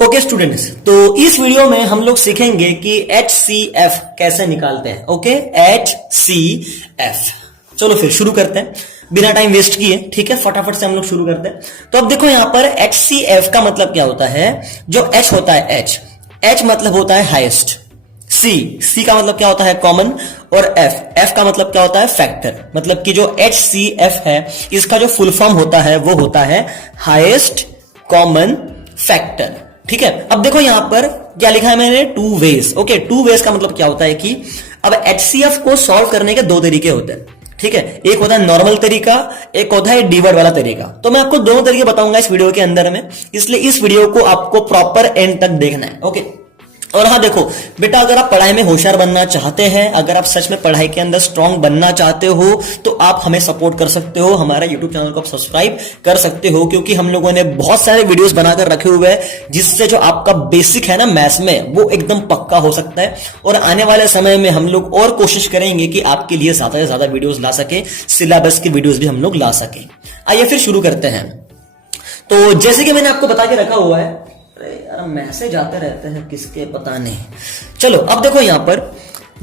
Okay students, तो इस video में हम लोग सीखेंगे कि HCF कैसे निकालते हैं। Okay, HCF। चलो फिर शुरू करते हैं बिना टाइम वेस्ट किए। ठीक है, फटाफट से हम लोग शुरू करते हैं। तो अब देखो यहां पर HCF का मतलब क्या होता है। जो H होता है, H मतलब होता है हाईएस्ट। C का मतलब क्या होता है, कॉमन। और F का मतलब क्या होता है, फैक्टर। मतलब कि जो HCF है इसका जो फुल फॉर्म होता है वो होता है हाईएस्ट कॉमन फैक्टर। ठीक है, अब देखो यहां पर क्या लिखा है मैंने, two ways. Okay, two ways का मतलब क्या होता है कि अब HCF को सॉल्व करने के दो तरीके होते हैं। ठीक है, एक होता है नॉर्मल तरीका, एक होता है डिवाइड वाला तरीका। तो मैं आपको दोनों तरीके बताऊंगा इस वीडियो के अंदर में, इसलिए इस वीडियो को आपको प्रॉपर एंड तक देखना है। ओके, और हाँ देखो बेटा, अगर आप पढ़ाई में होशियार बनना चाहते हैं, अगर आप सच में पढ़ाई के अंदर स्ट्रांग बनना चाहते हो तो आप हमें सपोर्ट कर सकते हो। हमारा यूट्यूब चैनल को आप सब्सक्राइब कर सकते हो, क्योंकि हम लोगों ने बहुत सारे वीडियोस बनाकर रखे हुए हैं जिससे जो आपका बेसिक है ना मैथ्स में, वो एकदम पक्का हो सकता है। और आने वाले समय में हम लोग और कोशिश करेंगे कि आपके लिए ज्यादा से ज्यादा वीडियोस ला सके, सिलेबस की वीडियोस भी हम लोग ला सके। आइए फिर शुरू करते हैं। तो जैसे कि मैंने आपको बता के रखा हुआ है, यार मैसेज आते रहते हैं किसके पता नहीं। चलो अब देखो यहां पर,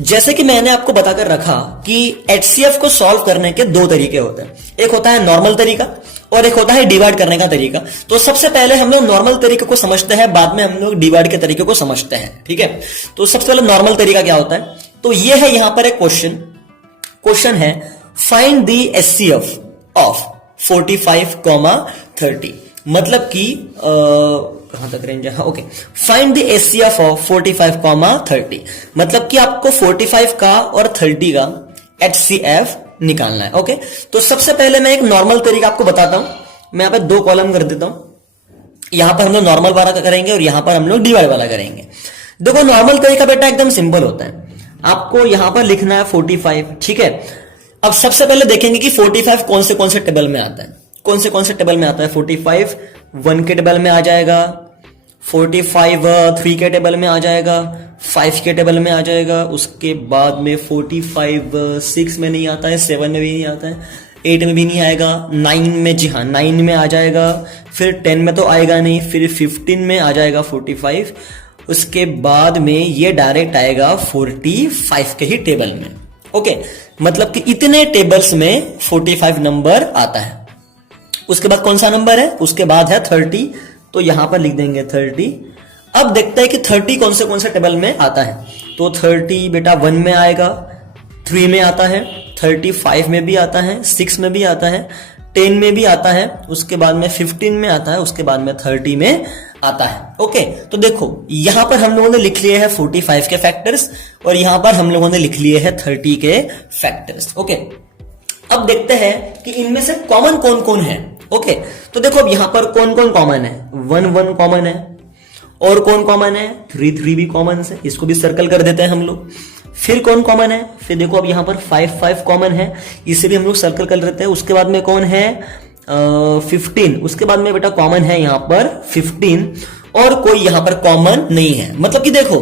जैसे कि मैंने आपको बताकर रखा कि HCF को सॉल्व करने के दो तरीके होते हैं। एक होता है नॉर्मल तरीका और एक होता है डिवाइड करने का तरीका। तो सबसे पहले हम लोग नॉर्मल तरीके को समझते हैं, बाद में हम लोग डिवाइड के तरीके को समझते हैं। ठीक है, तो सबसे पहले नॉर्मल तरीका क्या होता है। तो ये है यहां पर एक क्वेश्चन है, फाइंड द HCF ऑफ 45, 30। मतलब कि कहां तक रेंज है, okay, find the HCF of 45, 30। मतलब कि आपको 45 का और 30 का HCF निकालना है। ओके, तो सबसे पहले मैं एक नॉर्मल तरीका आपको बताता हूं। मैं यहां पे दो कॉलम कर देता हूं। यहां पर हम लोग नॉर्मल वाला करेंगे और यहां पर हम लोग डिवाइड वाला करेंगे। देखो नॉर्मल तरीका बेटा एकदम सिंपल होता है। आपको यहां पर लिखना है 45। ठीक है, अब सबसे पहले देखेंगे कि 45 कौन से टेबल में आता है। कौन से टेबल में आता है। 45 1 के टेबल में आ जाएगा, 45 3 के टेबल में आ जाएगा, 5 के टेबल में आ जाएगा। उसके बाद में 45 6 में नहीं आता है, 7 में भी नहीं आता है, 8 में भी नहीं आएगा, 9 में, जी हाँ 9 में आ जाएगा, फिर 10 में तो आएगा नहीं, फिर 15 में आ जाएगा 45। उसके बाद में ये डायरेक्ट आएगा 45 के ही टेबल में। ओके, मतलब कि इतने टेबल्स में 45 नंबर आता है। उसके बाद कौन सा नंबर है, उसके बाद है 30। तो यहां पर लिख देंगे 30। अब देखते हैं कि 30 कौन से टेबल में आता है। तो 30 बेटा 1 में आएगा, 3 में आता है, 35 में भी आता है, 6 में भी आता है, 10 में भी आता है, उसके बाद में 15 में आता है, उसके बाद में 30 में आता है। ओके, तो देखो यहां पर हम लोगों ने लिख लिए हैं 45 के फैक्टर्स और यहां पर हम लोगों ने लिख लिए हैं 30 के फैक्टर्स। ओके, अब देखते हैं कि इनमें से कॉमन कौन कौन है। ओके, तो देखो अब यहां पर कौन कौन कॉमन है। 1 कॉमन है, और कौन कॉमन है, 3 भी कॉमन है, इसको भी सर्कल कर देते हैं हम लोग। फिर कौन कॉमन है, फिर देखो अब यहां पर 5 कॉमन है, इसे भी हम लोग सर्कल कर देते हैं। उसके बाद में कौन है 15। उसके बाद में बेटा कॉमन है यहां पर 15, और कोई यहां पर कॉमन नहीं है। मतलब कि देखो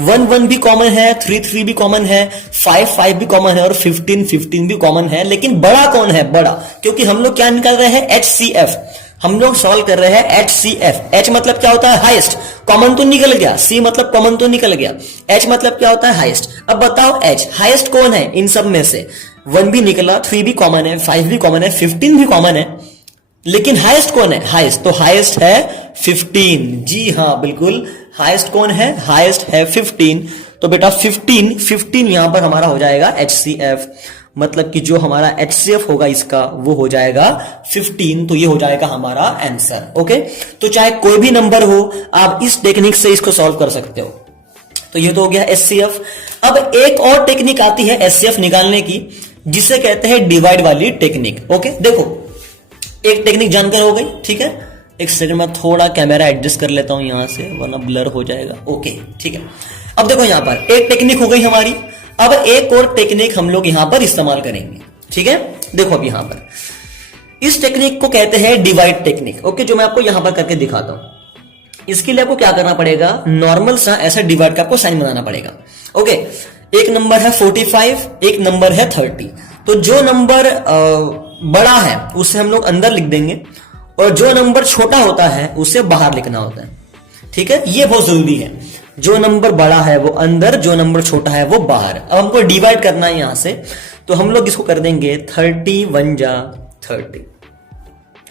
1 भी कॉमन है, 3 भी कॉमन है, 5 भी कॉमन है, और 15 भी कॉमन है। लेकिन बड़ा कौन है, बड़ा, क्योंकि हम लोग क्या निकाल रहे हैं, HCF। हम लोग सॉल्व कर रहे हैं HCF। H मतलब क्या होता है, हाईएस्ट। कॉमन तो निकल गया, C मतलब कॉमन तो निकल गया, H मतलब क्या होता है, हाईएस्ट। अब बताओ H हाईएस्ट कौन है इन सब में से। 1 भी निकला, 3 भी कॉमन है, 5 भी कॉमन है, 15 भी कॉमन है, लेकिन हाईएस्ट कौन है, हाईएस्ट। तो हाईएस्ट है 15। जी हाँ बिल्कुल, हाईएस्ट कौन है, हाईएस्ट है 15। तो बेटा 15 यहां पर हमारा हो जाएगा HCF। मतलब कि जो हमारा HCF होगा इसका वो हो जाएगा 15। तो ये हो जाएगा हमारा आंसर। ओके, तो चाहे कोई भी नंबर हो, आप इस टेक्निक से इसको सॉल्व कर सकते हो। तो ये तो हो गया HCF। अब एक और टेक्निक आती है HCF निकालने की, जिसे कहते हैं डिवाइड वाली टेक्निक। ओके, देखो एक टेक्निक जानकर हो गई। ठीक है, एक सेकंड में थोड़ा कैमरा एडजस्ट कर लेता हूं यहां से, वरना ब्लर हो जाएगा। ओके ठीक है, अब देखो यहां पर एक टेक्निक हो गई हमारी। अब एक और टेक्निक हम लोग यहां पर इस्तेमाल करेंगे। ठीक है, देखो अब यहां पर इस टेक्निक को कहते हैं डिवाइड टेक्निक। ओके, जो मैं आपको यहां पर करके दिखाता हूं। इसके लिए आपको क्या करना पड़ेगा, नॉर्मल सा ऐसा डिवाइड का आपको साइन बनाना पड़ेगा। ओके, एक नंबर है 45, एक नंबर है 30। तो जो नंबर बड़ा है उसे हम लोग अंदर लिख देंगे, और जो नंबर छोटा होता है उसे बाहर लिखना होता है। ठीक है, ये बहुत जरूरी है। जो नंबर बड़ा है वो अंदर, जो नंबर छोटा है वो बाहर। अब हमको डिवाइड करना है यहां से, तो हम लोग इसको कर देंगे 31 जा 30।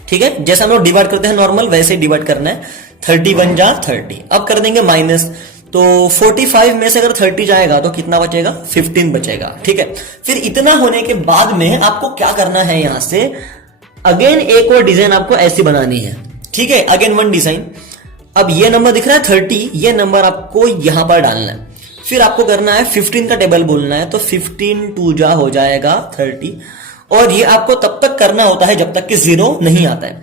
ठीक है, जैसे हम लोग डिवाइड करते हैं नॉर्मल, वैसे डिवाइड करना है। 31 जा 30। अब कर देंगे माइनस, तो 45 में से अगर 30 जाएगा तो कितना बचेगा? 15 बचेगा। ठीक है, फिर इतना होने के बाद में आपको क्या करना है, यहां से अगेन एक और डिजाइन आपको ऐसी बनानी है। ठीक है, अगेन वन डिजाइन। अब ये नंबर दिख रहा है 30, ये नंबर आपको यहां पर डालना है। फिर आपको करना है 15 का टेबल बोलना है, तो 15 2 जा हो जाएगा 30। और ये आपको तब तक करना होता है जब तक कि 0 नहीं आता है।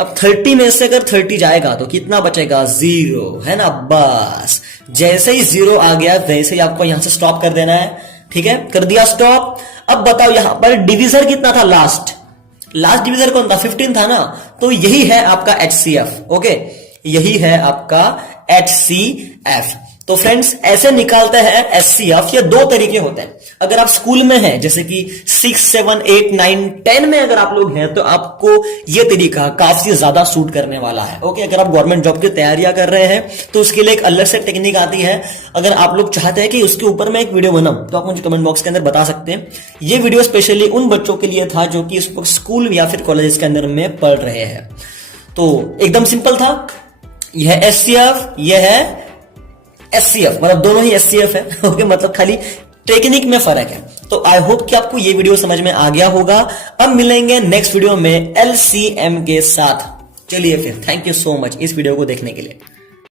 अब 30 में से अगर 30 जाएगा तो कितना बचेगा? 0, है ना। बस जैसे ही 0 आ गया वैसे ही आपको यहां से स्टॉप कर देना है। ठीक है, कर दिया स्टॉप। अब बताओ यहां पर डिविजर कितना था? लास्ट डिविजर कौन था? 15 था ना। तो यही है आपका HCF। ओके, यही है आपका HCF। तो फ्रेंड्स ऐसे निकालते हैं HCF। ये दो तरीके होते हैं। अगर आप स्कूल में हैं, जैसे कि 6, 7, 8, 9, 10 में अगर आप लोग हैं, तो आपको ये तरीका काफी ज्यादा सूट करने वाला है। ओके, अगर आप गवर्नमेंट जॉब की तैयारियां कर रहे हैं तो उसके लिए एक अलग से टेक्निक आती है। अगर आप लोग चाहते हैं कि उसके ऊपर मैं एक वीडियो बनाऊं तो आप मुझे कमेंट बॉक्स के अंदर बता सकते हैं। ये वीडियो स्पेशली उन बच्चों के लिए था जो कि इस वक्त स्कूल या फिर कॉलेज के अंदर में पढ़ रहे हैं। तो एकदम सिंपल था। यह है HCF, यह है SCF, मतलब दोनों ही SCF है। ओके, मतलब खाली टेक्निक में फर्क है। तो आई होप कि आपको ये वीडियो समझ में आ गया होगा। अब मिलेंगे नेक्स्ट वीडियो में LCM के साथ। चलिए फिर, थैंक यू सो मच इस वीडियो को देखने के लिए।